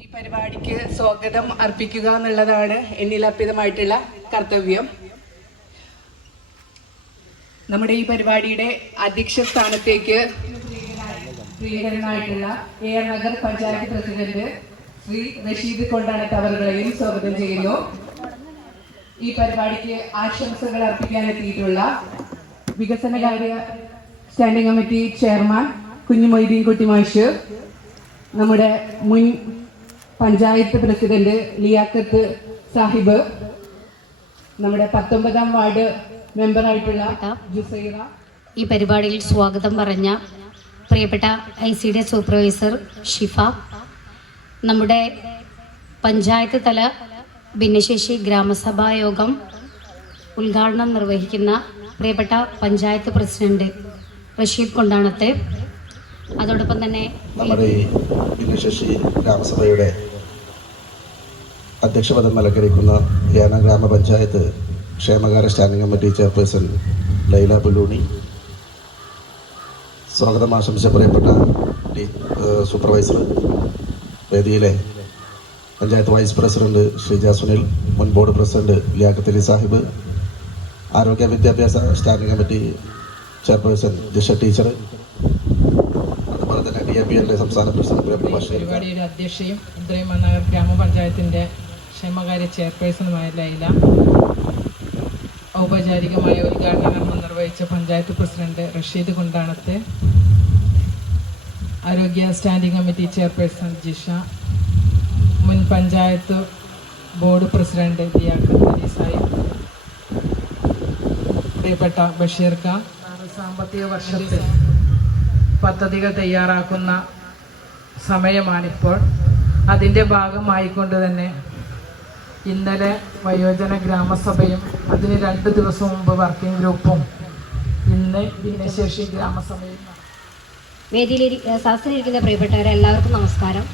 ഈ പരിപാടിക്ക് സ്വാഗതം അർപ്പിക്കുക എന്നുള്ളതാണ് എന്നിൽ കർത്തവ്യം. നമ്മുടെ ഈ പരിപാടിയുടെ അധ്യക്ഷ സ്ഥാനത്തേക്ക് പ്രിയകരനായിട്ടുള്ള A R Nagar panchayat president Shri Rashid Kondanath അവരുടെയും സ്വാഗതം ചെയ്യുന്നു. ഈ പരിപാടിക്ക് ആശംസകൾ അർപ്പിക്കാൻ എത്തിയിട്ടുള്ള വികസനകാര്യ standing committee chairman Kunjumoideen Kuttimash നമ്മുടെ മുൻ പഞ്ചായത്ത് പ്രസിഡന്റ് ലിയാക്കത്ത് സാഹിബ് നമ്മുടെ പത്തൊമ്പതാം വാർഡ് മെമ്പറായിട്ടുള്ള ജുസൈറ. ഈ പരിപാടിയിൽ സ്വാഗതം പറഞ്ഞ പ്രിയപ്പെട്ട I C D supervisor Shifa. നമ്മുടെ പഞ്ചായത്ത് തല ഭിന്നശേഷി ഗ്രാമസഭാ യോഗം ഉദ്ഘാടനം നിർവഹിക്കുന്ന പ്രിയപ്പെട്ട പഞ്ചായത്ത് പ്രസിഡന്റ് റഷീദ് കൊണ്ടാണത്തെ. അതോടൊപ്പം തന്നെ നമ്മുടെ ഈ ഭിന്നശേഷി ഗ്രാമസഭയുടെ അധ്യക്ഷപദം അലങ്കരിക്കുന്ന യാന ഗ്രാമപഞ്ചായത്ത് ക്ഷേമകാര്യ standing committee chairperson Laila Pulluni. സ്വാഗതം ആശംസ പറയപ്പെട്ട സൂപ്പർവൈസർ വേദിയിലെ പഞ്ചായത്ത് വൈസ് പ്രസിഡന്റ് ശ്രീജ സുനിൽ മുൻ ബോർഡ് പ്രസിഡന്റ് ലിയാഖത്ത് അലി സാഹിബ് ആരോഗ്യ വിദ്യാഭ്യാസ standing committee chairperson Jisha teacher D A P എന്റെ സംസ്ഥാന പ്രസിഡന്റ് പരിപാടിയുടെ അധ്യക്ഷയും ഇത്രയും നഗർ ഗ്രാമപഞ്ചായത്തിന്റെ ക്ഷേമകാര്യ ചെയർപേഴ്സണുമായ ലൈല. ഔപചാരികമായ ഉദ്ഘാടന കർമ്മം നിർവഹിച്ച പഞ്ചായത്ത് പ്രസിഡന്റ് റഷീദ് കുണ്ടാണത്ത്. ആരോഗ്യ സ്റ്റാൻഡിംഗ് കമ്മിറ്റി ചെയർപേഴ്സൺ ജിഷ. മുൻ പഞ്ചായത്ത് ബോർഡ് പ്രസിഡന്റ് ദിയാഖത്ത് അലി സാഹിബ് പ്രിയപ്പെട്ട ബഷീർ ഖാൻ സാമ്പത്തിക വർഷത്തിൽ പദ്ധതികൾ തയ്യാറാക്കുന്ന സമയമാണിപ്പോൾ. അതിന്റെ ഭാഗമായിക്കൊണ്ട് തന്നെ ഇന്നലെ വയോജന ഗ്രാമസഭയും അതിന് രണ്ട് ദിവസം മുമ്പ് വർക്കിംഗ് ഗ്രൂപ്പും ഇന്ന് ഭിന്നശേഷി ഗ്രാമസഭയും വേദിയിലിരി സദസ്സിലിരിക്കുന്ന പ്രിയപ്പെട്ടവരെ എല്ലാവർക്കും നമസ്കാരം.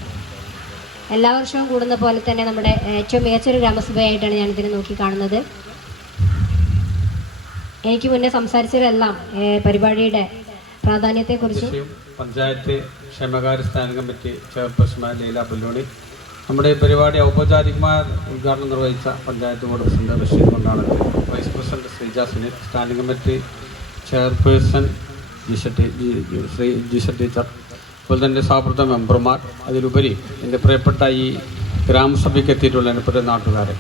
എല്ലാ വർഷവും കൂടുന്ന പോലെ തന്നെ നമ്മുടെ ഏറ്റവും മികച്ചൊരു ഗ്രാമസഭയായിട്ടാണ് ഞാൻ ഇതിനെ നോക്കിക്കാണുന്നത്. എനിക്ക് മുന്നേ സംസാരിച്ചവരെല്ലാം പരിപാടിയുടെ പ്രാധാന്യത്തെക്കുറിച്ചും കുറിച്ച് പഞ്ചായത്ത് ക്ഷേമകാര്യ സ്ഥാന കമ്മിറ്റി ചെയർപേഴ്സൺമാർ ലീല പുല്ലോണി. നമ്മുടെ ഈ പരിപാടി ഔപചാരികമായ ഉദ്ഘാടനം നിർവഹിച്ച പഞ്ചായത്ത് ബോർഡ് പ്രസിഡന്റ് ബഷീർ കൊണ്ടാണ് vice president Sreeja Sunil standing committee chairperson Jisha Shri Jisha teacher. അതുപോലെ തന്നെ സഹപ്രദ മെമ്പർമാർ. അതിലുപരി എന്റെ പ്രിയപ്പെട്ട ഈ ഗ്രാമസഭയ്ക്ക് എത്തിയിട്ടുള്ള എന്റെ പ്രിയ നാട്ടുകാരെ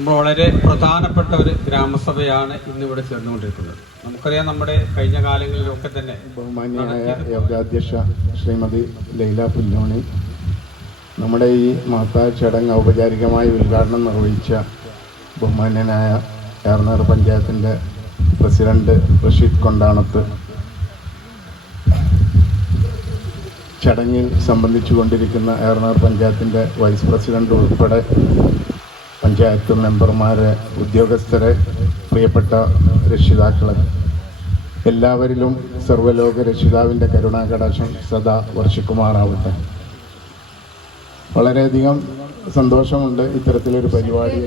നമ്മൾ വളരെ പ്രധാനപ്പെട്ട ഒരു ഗ്രാമസഭയാണ് ഇന്നിവിടെ ചേർന്നുകൊണ്ടിരിക്കുന്നത്. നമുക്കറിയാം നമ്മുടെ കഴിഞ്ഞ കാലങ്ങളിലൊക്കെ തന്നെ ബഹുമാന്യയായ യോഗാധ്യക്ഷ ശ്രീമതി ലൈല പുല്ലോണി നമ്മുടെ ഈ മാതാ ചടങ്ങ് ഔപചാരികമായി ഉദ്ഘാടനം നിർവഹിച്ച ബഹുമാന്യനായ എറണാകുളം പഞ്ചായത്തിന്റെ പ്രസിഡന്റ് റഷീദ് കൊണ്ടാണത്ത് ചടങ്ങിൽ സംബന്ധിച്ചു കൊണ്ടിരിക്കുന്ന എറണാകുളം പഞ്ചായത്തിന്റെ വൈസ് പ്രസിഡന്റ് ഉൾപ്പെടെ പഞ്ചായത്ത് മെമ്പർമാരെ ഉദ്യോഗസ്ഥരെ പ്രിയപ്പെട്ട രക്ഷിതാക്കളെ എല്ലാവരിലും സർവലോക രക്ഷിതാവിന്റെ കരുണാകടാക്ഷം സദാ വർഷിക്കുമാറാവട്ടെ. വളരെയധികം സന്തോഷമുണ്ട് ഇത്തരത്തിലൊരു പരിപാടി.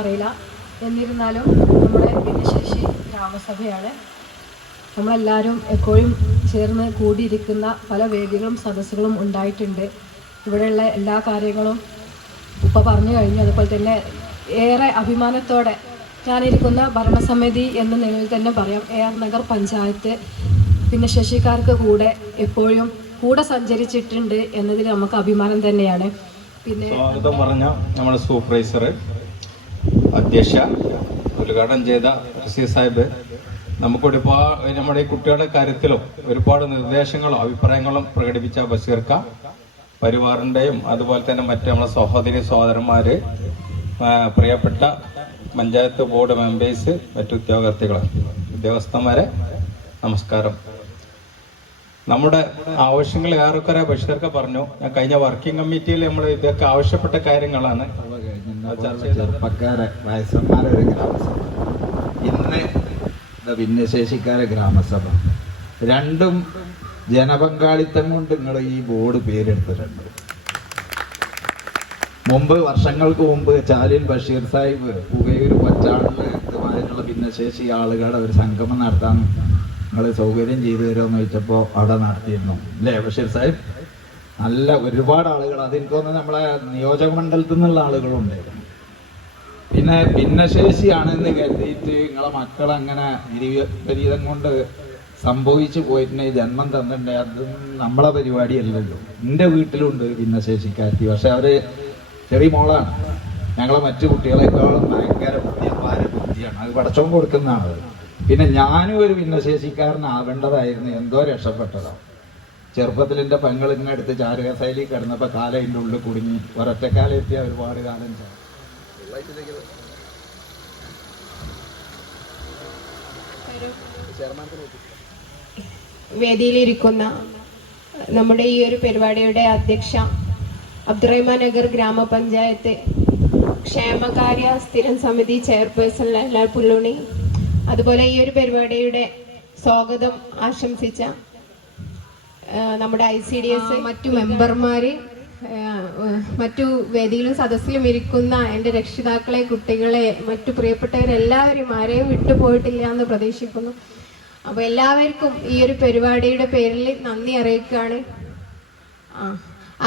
അറിയില്ല എന്നിരുന്നാലും നമ്മുടെ ഭിന്നശേഷി ഗ്രാമസഭയാണ്. നമ്മളെല്ലാവരും എപ്പോഴും ചേർന്ന് കൂടിയിരിക്കുന്ന പല വേദികളും സദസ്സുകളും ഉണ്ടായിട്ടുണ്ട്. ഇവിടെയുള്ള എല്ലാ കാര്യങ്ങളും ഉപ്പ പറഞ്ഞു കഴിഞ്ഞു. അതുപോലെ തന്നെ ഏറെ അഭിമാനത്തോടെ ഞാനിരിക്കുന്ന ഭരണസമിതി എന്ന നിലയിൽ തന്നെ പറയാം. എ ആർ നഗർ പഞ്ചായത്ത് പിന്നെ ശശിക്കാർക്ക് കൂടെ എപ്പോഴും കൂടെ സഞ്ചരിച്ചിട്ടുണ്ട് എന്നതിൽ നമുക്ക് അഭിമാനം തന്നെയാണ്. പിന്നെ സ്വാഗതം പറഞ്ഞ നമ്മുടെ സൂപ്പർവൈസർ അധ്യക്ഷ ഉദ്ഘാടനം ചെയ്ത റസീ സാഹിബ് നമുക്ക് ഒരുപാട് നമ്മുടെ ഈ കുട്ടികളുടെ കാര്യത്തിലും ഒരുപാട് നിർദ്ദേശങ്ങളും അഭിപ്രായങ്ങളും പ്രകടിപ്പിച്ച ബഷീർക്ക പരിവാറിന്റെയും അതുപോലെ തന്നെ മറ്റ് നമ്മളെ സഹോദരി സഹോദരന്മാർ പ്രിയപ്പെട്ട പഞ്ചായത്ത് ബോർഡ് മെമ്പേഴ്സ് മറ്റു ഉദ്യോഗാർത്ഥികൾ ഉദ്യോഗസ്ഥന്മാരെ നമസ്കാരം. നമ്മുടെ ആവശ്യങ്ങൾ ഏറെക്കുറെ ബഷീർക്ക് പറഞ്ഞു. ഞാൻ കഴിഞ്ഞ വർക്കിംഗ് കമ്മിറ്റിയിൽ നമ്മൾ ഇതൊക്കെ ആവശ്യപ്പെട്ട കാര്യങ്ങളാണ്. ഇന്ന് ഭിന്നശേഷിക്കാരെ ഗ്രാമസഭ. രണ്ടും ജനപങ്കാളിത്തം കൊണ്ട് നിങ്ങൾ ഈ ബോർഡ് പേരെടുത്തിട്ടുണ്ട് മുമ്പ് വർഷങ്ങൾക്ക് മുമ്പ് ചാലിൽ ബഷീർ സാഹിബ് പുകയൂർ പച്ചാളിൽ ഇതുമായിട്ടുള്ള ഭിന്നശേഷി ആളുകളുടെ ഒരു സംഗമം നടത്താൻ നിങ്ങൾ സൗകര്യം ചെയ്തു തരുമെന്ന് ചോദിച്ചപ്പോൾ അവിടെ നടത്തിയിരുന്നു. അല്ലേ ബഷീർ സാഹിബ്? നല്ല ഒരുപാട് ആളുകൾ അതെനിക്ക് തോന്നുന്നത് നമ്മളെ നിയോജക മണ്ഡലത്തിൽ നിന്നുള്ള ആളുകളുണ്ടായിരുന്നു പിന്നെ ഭിന്നശേഷിയാണെന്ന് കരുതിയിട്ട് നിങ്ങളെ മക്കൾ അങ്ങനെ വിപരീതം കൊണ്ട് സംഭവിച്ചു പോയിട്ടുണ്ടെങ്കിൽ ജന്മം തന്നിട്ടുണ്ടെങ്കിൽ അത് നമ്മളെ പരിപാടിയല്ലല്ലോ. എന്റെ വീട്ടിലുണ്ട് ഭിന്നശേഷിക്കാരത്തി പക്ഷെ അവർ ചെറിയ മോളാണ്. ഞങ്ങളെ മറ്റു കുട്ടികളെക്കാളും ഭയങ്കര ബുദ്ധി അപാര ബുദ്ധിയാണ്. അത് പടച്ചോൻ കൊടുക്കുന്നതാണ് പിന്നെ ഞാനും ഒരു ഭിന്നശേഷിക്കാരനാവേണ്ടതായിരുന്നു എന്തോ രക്ഷപ്പെട്ടതാണ് ചെറുപ്പത്തിൽ എന്റെ പെങ്ങൾ എടുത്ത് ശൈലി കിടന്നപ്പോൾ കാലം അതിന്റെ ഉള്ളിൽ കുടുങ്ങി. ഒരൊറ്റക്കാലം എത്തിയ ഒരുപാട് കാലം ചാ- വേദിയിലിരിക്കുന്ന നമ്മുടെ ഈ ഒരു പരിപാടിയുടെ അധ്യക്ഷ അബ്ദുറഹ്മാൻ നഗർ ഗ്രാമപഞ്ചായത്ത് ക്ഷേമകാര്യ സ്ഥിരം സമിതി ചെയർപേഴ്സൺ ലാൽ പുല്ലുണി അതുപോലെ ഈ ഒരു പരിപാടിയുടെ സ്വാഗതം ആശംസിച്ച നമ്മുടെ ഐ സി ഡി എസ് മറ്റു മെമ്പർമാര് മറ്റു വേദിയിലും സദസ്സിലും ഇരിക്കുന്ന എന്റെ രക്ഷിതാക്കളെ കുട്ടികളെ മറ്റു പ്രിയപ്പെട്ടവരെല്ലാവരും ആരെയും വിട്ടുപോയിട്ടില്ല എന്ന് പ്രതീക്ഷിക്കുന്നു. അപ്പോൾ എല്ലാവർക്കും ഈ ഒരു പരിപാടിയുടെ പേരിൽ നന്ദി അറിയിക്കുകയാണ്.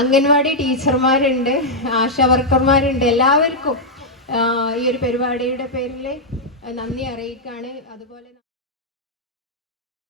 അംഗൻവാടി ടീച്ചർമാരുണ്ട് ആശാ വർക്കർമാരുണ്ട് എല്ലാവർക്കും ഈ ഒരു പരിപാടിയുടെ പേരിൽ നന്ദി അറിയിക്കുകയാണ്. അതുപോലെ